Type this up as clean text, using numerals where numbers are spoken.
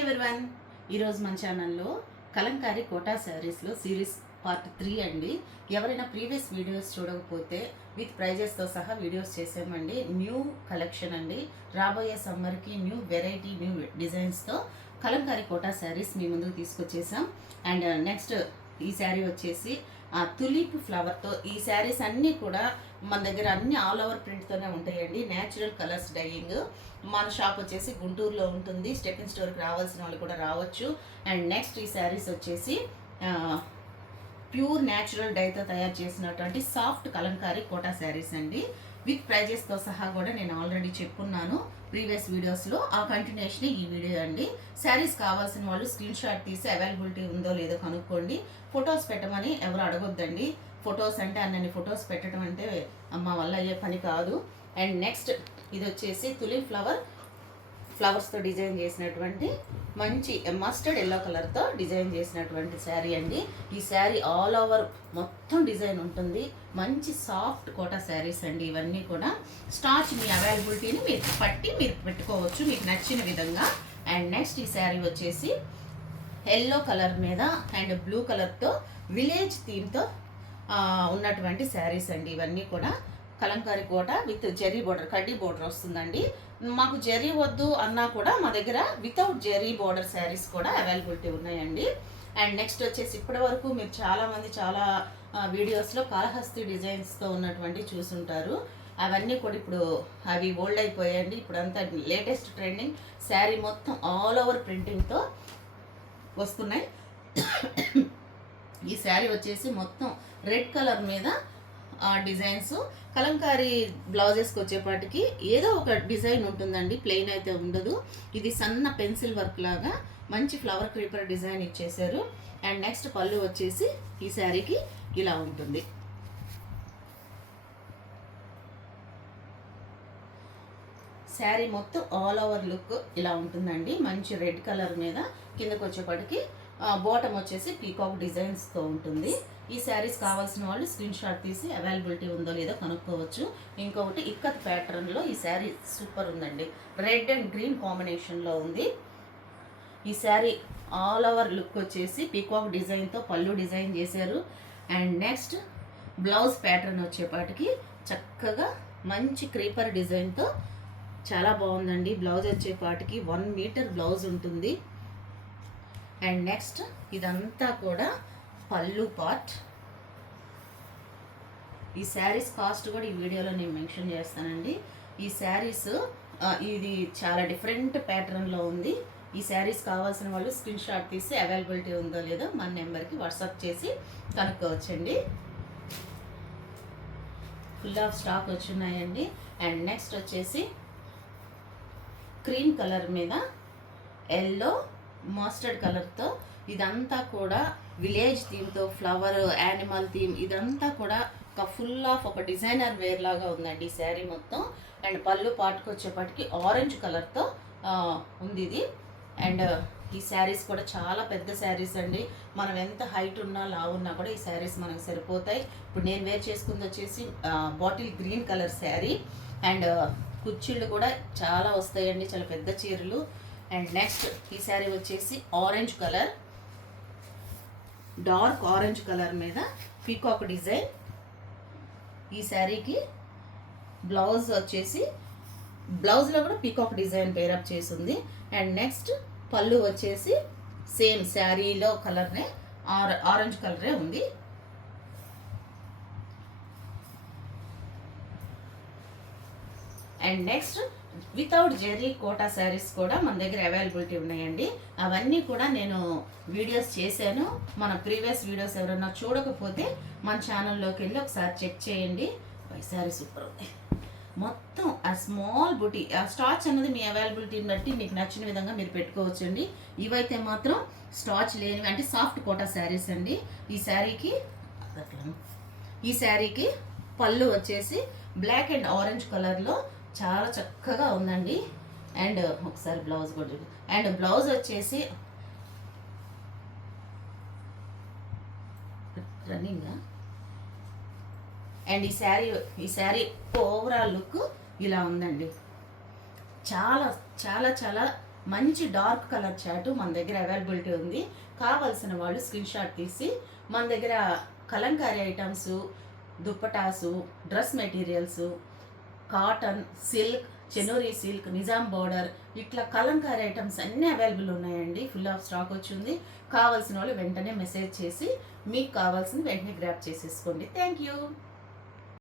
Everyone, ఈరోజు మన ఛానల్లో కలంకారీ కోటా శారీస్లో సిరీస్ పార్ట్ 3 అండి. ఎవరైనా ప్రీవియస్ వీడియోస్ చూడకపోతే విత్ ప్రైజెస్తో సహా వీడియోస్ చేసామండి. న్యూ కలెక్షన్ అండి. రాబోయే సమ్మర్కి న్యూ వెరైటీ న్యూ డిజైన్స్తో కలంకారీ కోటా శారీస్ మీ ముందుకు తీసుకొచ్చేసాం. అండ్ నెక్స్ట్ ఈ శారీ వచ్చేసి తులిప్ ఫ్లవర్తో. ఈ శారీస్ అన్నీ కూడా మన దగ్గర అన్ని ఆల్ ఓవర్ ప్రింట్తోనే ఉంటాయండి. Natural colours dyeing. మన షాప్ వచ్చేసి గుంటూరులో ఉంటుంది. స్టెకిన్ స్టోర్కి రావాల్సిన వాళ్ళు కూడా రావచ్చు. అండ్ నెక్స్ట్ ఈ శారీస్ వచ్చేసి ప్యూర్ న్యాచురల్ డైతో తయారు చేసినటువంటి సాఫ్ట్ కలంకారీ కోటా శారీస్ అండి. విత్ ప్రైజెస్తో సహా కూడా నేను ఆల్రెడీ చెప్పున్నాను ప్రీవియస్ వీడియోస్లో. ఆ కంటిన్యూషన్ ఈ వీడియో అండి. శారీస్ కావాల్సిన వాళ్ళు స్క్రీన్ షాట్ తీసి అవైలబిలిటీ ఉందో లేదో కనుక్కోండి. ఫొటోస్ పెట్టమని ఎవరు అడగొద్దండి. ఫొటోస్ అంటే అన్నన్ని ఫొటోస్ పెట్టడం అంటే మా వల్ల అయ్యే పని కాదు. అండ్ నెక్స్ట్ ఇది వచ్చేసి తులిప్ ఫ్లవర్స్తో డిజైన్ చేసినటువంటి మంచి మస్టర్డ్ ఎల్లో కలర్తో డిజైన్ చేసినటువంటి శారీ అండి. ఈ శారీ ఆల్ ఓవర్ మొత్తం డిజైన్ ఉంటుంది. మంచి సాఫ్ట్ కోటా శారీస్ అండి. ఇవన్నీ కూడా స్టార్చ్ మీ అవైలబిలిటీని మీరు పట్టి మీరు పెట్టుకోవచ్చు మీకు నచ్చిన విధంగా. అండ్ నెక్స్ట్ ఈ శారీ వచ్చేసి ఎల్లో కలర్ మీద అండ్ బ్లూ కలర్తో విలేజ్ థీమ్తో ఉన్నటువంటి శారీస్ అండి. ఇవన్నీ కూడా కలంకారీ కోట విత్ జెరీ బోర్డర్, కడ్డీ బోర్డర్ వస్తుందండి. మాకు జెరీ వద్దు అన్నా కూడా మా దగ్గర వితౌట్ జెరీ బోర్డర్ శారీస్ కూడా అవైలబిలిటీ ఉన్నాయండి. అండ్ నెక్స్ట్ వచ్చేసి ఇప్పటి వరకు మీరు చాలామంది చాలా వీడియోస్లో కాళహస్తి డిజైన్స్తో ఉన్నటువంటి చూసుంటారు. అవన్నీ కూడా ఇప్పుడు అవి ఓల్డ్ అయిపోయాయండి. ఇప్పుడు అంతా లేటెస్ట్ ట్రెండింగ్ శారీ మొత్తం ఆల్ ఓవర్ ప్రింటింగ్తో వస్తున్నాయి. ఈ శారీ వచ్చేసి మొత్తం రెడ్ కలర్ మీద డిజైన్స్. కలంకారీ బ్లౌజెస్కి వచ్చేపాటికి ఏదో ఒక డిజైన్ ఉంటుందండి, ప్లెయిన్ అయితే ఉండదు. ఇది సన్న పెన్సిల్ వర్క్ లాగా మంచి ఫ్లవర్ క్రీపర్ డిజైన్ ఇచ్చేసారు. అండ్ నెక్స్ట్ పళ్ళు వచ్చేసి ఈ శారీకి ఇలా ఉంటుంది. శారీ మొత్తం ఆల్ ఓవర్ లుక్ ఇలా ఉంటుందండి. మంచి రెడ్ కలర్ మీద కిందకు వచ్చేపాటికి బాటమ్ వచ్చేసి పీకాక్ డిజైన్స్తో ఉంటుంది. ఈ శారీస్ కావాల్సిన వాళ్ళు స్క్రీన్ షాట్ తీసి అవైలబిలిటీ ఉందో లేదో కనుక్కోవచ్చు. ఇంకొకటి ఇక్కత్ ప్యాటర్న్లో ఈ శారీ సూపర్ ఉందండి. రెడ్ అండ్ గ్రీన్ కాంబినేషన్లో ఉంది. ఈ శారీ ఆల్ ఓవర్ లుక్ వచ్చేసి పీకాక్ డిజైన్తో పళ్ళు డిజైన్ చేశారు. అండ్ నెక్స్ట్ బ్లౌజ్ ప్యాటర్న్ వచ్చేపాటికి చక్కగా మంచి క్రీపర్ డిజైన్తో చాలా బాగుందండి. బ్లౌజ్ వచ్చేపాటికి 1 మీటర్ బ్లౌజ్ ఉంటుంది. అండ్ నెక్స్ట్ ఇదంతా కూడా పళ్ళు పార్ట్. ఈ శారీస్ కాస్ట్ కూడా ఈ వీడియోలో నేను మెన్షన్ చేస్తానండి. ఈ శారీస్ ఇది చాలా డిఫరెంట్ ప్యాటర్న్లో ఉంది. ఈ శారీస్ కావాల్సిన వాళ్ళు స్క్రీన్ షాట్ తీసి అవైలబిలిటీ ఉందో లేదో మన నెంబర్కి వాట్సాప్ చేసి కనుక్కోవచ్చండి. ఫుల్ ఆఫ్ స్టాక్ వచ్చున్నాయండి. అండ్ నెక్స్ట్ వచ్చేసి క్రీమ్ కలర్ మీద ఎల్లో మస్టర్డ్ కలర్తో ఇదంతా కూడా విలేజ్ థీమ్తో ఫ్లవర్ యానిమల్ థీమ్ ఇదంతా కూడా ఒక ఫుల్ ఆఫ్ ఒక డిజైనర్ వేర్ లాగా ఉందండి ఈ శారీ మొత్తం. అండ్ పళ్ళు పాటుకు వచ్చేపటికి ఆరెంజ్ కలర్తో ఉంది ఇది. అండ్ ఈ శారీస్ కూడా చాలా పెద్ద శారీస్ అండి. మనం ఎంత హైట్ ఉన్నా లావు ఉన్నా కూడా ఈ శారీస్ మనకు సరిపోతాయి. ఇప్పుడు నేను వేర్ చేసుకుంది వచ్చేసి bottle green colour sari. And కుర్చీళ్ళు కూడా చాలా వస్తాయండి, చాలా పెద్ద చీరలు. అండ్ నెక్స్ట్ ఈ శారీ వచ్చేసి orange colour, dark orange colour మీద పీకాక్ డిజైన్. ఈ శారీకి బ్లౌజ్ వచ్చేసి బ్లౌజ్లో కూడా పీకాక్ డిజైన్ పేరప్ చేసి ఉంది. అండ్ నెక్స్ట్ పళ్ళు వచ్చేసి సేమ్ శారీలో కలర్నే ఆరెంజ్ కలరే ఉంది. And next without zari Kota saris కూడా మన దగ్గర అవైలబిలిటీ ఉన్నాయండి. అవన్నీ కూడా నేను వీడియోస్ చేశాను. మన ప్రీవియస్ వీడియోస్ ఎవరైనా చూడకపోతే మన ఛానల్లోకి వెళ్ళి ఒకసారి చెక్ చేయండి. ఈ శారీ సూపర్ ఉంది. మొత్తం ఆ స్మాల్ బుటీ ఆ స్టాచ్ అన్నది మీ అవైలబిలిటీని బట్టి మీకు నచ్చిన విధంగా మీరు పెట్టుకోవచ్చండి. ఇవైతే మాత్రం స్టాచ్ లేనివి అంటే సాఫ్ట్ కోటా శారీస్ అండి. ఈ శారీకి పళ్ళు వచ్చేసి బ్లాక్ అండ్ ఆరెంజ్ కలర్లో చాలా చక్కగా ఉందండి. అండ్ ఒకసారి బ్లౌజ్ కూడా అండ్ బ్లౌజ్ వచ్చేసి రన్నింగ్. అండ్ ఈ శారీ ఓవరాల్ లుక్ ఇలా ఉందండి. చాలా చాలా చాలా మంచి డార్క్ కలర్ చాటు మన దగ్గర అవైలబిలిటీ ఉంది. కావాల్సిన వాళ్ళు స్క్రీన్ షాట్ తీసి మన దగ్గర కలంకారీ ఐటమ్స్, దుప్పటాసు, dress materials, cotton, silk, Chenuri silk, Nizam border, ఇట్లా కలంకారీ ఐటమ్స్ అన్నీ అవైలబుల్ ఉన్నాయండి. ఫుల్ ఆఫ్ స్టాక్ వచ్చింది. కావాల్సిన వాళ్ళు వెంటనే మెసేజ్ చేసి మీకు కావాల్సింది వెంటనే గ్రాప్ చేసేసుకోండి. Thank you.